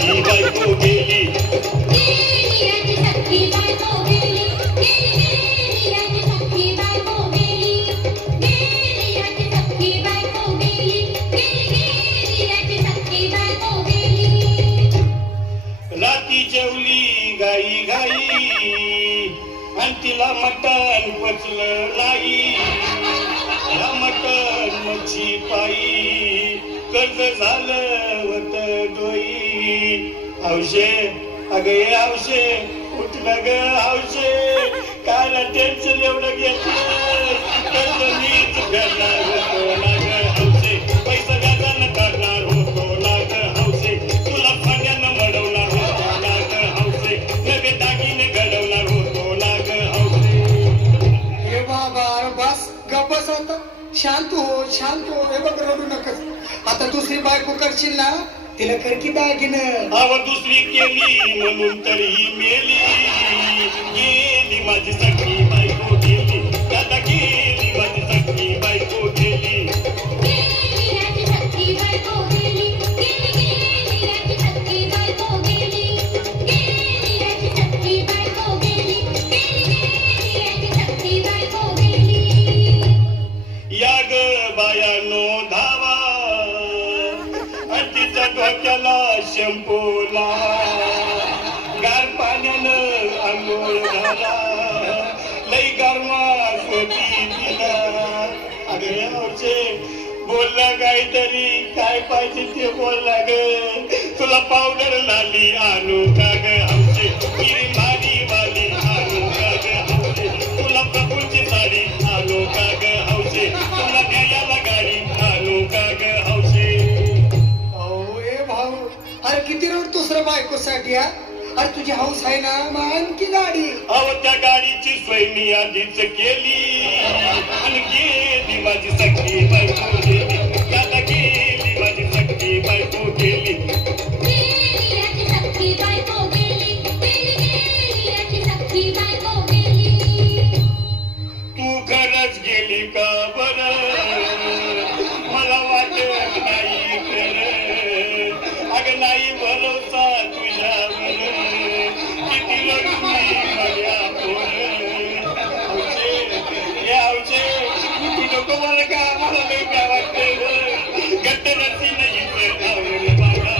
सखी बायको गेली राती जेवली गाई गाई आणि तिला मटण पचलं नाही या मटण मच्छी पायी कर्ज झालं होत डोई हौशे अगं ये हौशे उठलं ग हौशे काय टेन्शन एवढं घेतलं कर्ज मीच फेडणार होतो ना ग हौशे पैसा व्याजानं काढणार होतो ना ग हौशे तुला फांद्यानं मडवणार होतो ना ग हौशे नवे दागिने घडवणार होतो ना ग हौशे हे बाबा अरे बस गप्प बस आता शांत हो हे बघ रडू नकस आता दुसरी बायको करशील ना तिला करकी दागिनं अव दुसरी केली म्हणून तरी मेली गेली माझी सखी बायको गेली दादा गेली माझी सखी बायको गेली या ग बायानो धावा तिच्या डोक्याला शंपूला गार पाण्यानं आंघोळ घाला लई गारमास होती तिला अगं हौशे बोलला काहीतरी काय पाहिजे ते बोलला ग तुला पावडर लाली आणू का ग हौशे किरी मारी वाली आणू का ग हौशे तुला प्रभूची साडी आणू का ग हौशे तुला न्यायाला गाडी आणू का ग हौशे अरे किती रोड दुसऱ्या बायकोसाठी अरे तुझी हौस आहे ना मग आणखी गाडी अहो त्या गाडीची सोय मी आधीच केली आणि गेली माझी सखी बायको गेली दादा गेली माझी सखी बायको गेली तू खरंच गेली का बरं मला वाटत नाही खरं अगं नाही भरोसा तुझ्यावर किती रडली माझ्या हौशे हे हौशे तू नको मला का मला नाही काय वाटतं घट्ट रस्सी नाही माझ्या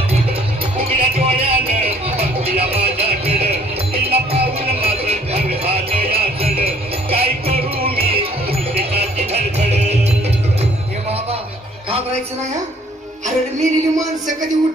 उघड्या डोळ्यानं बघतीया माझ्याकडं तिला पाहून माझं घर झालं याचड काय करू मी तुझ्यासाठी धडधड हे बाबा घाबरायचं नाही अरे मेलेली माणसं कधी उठ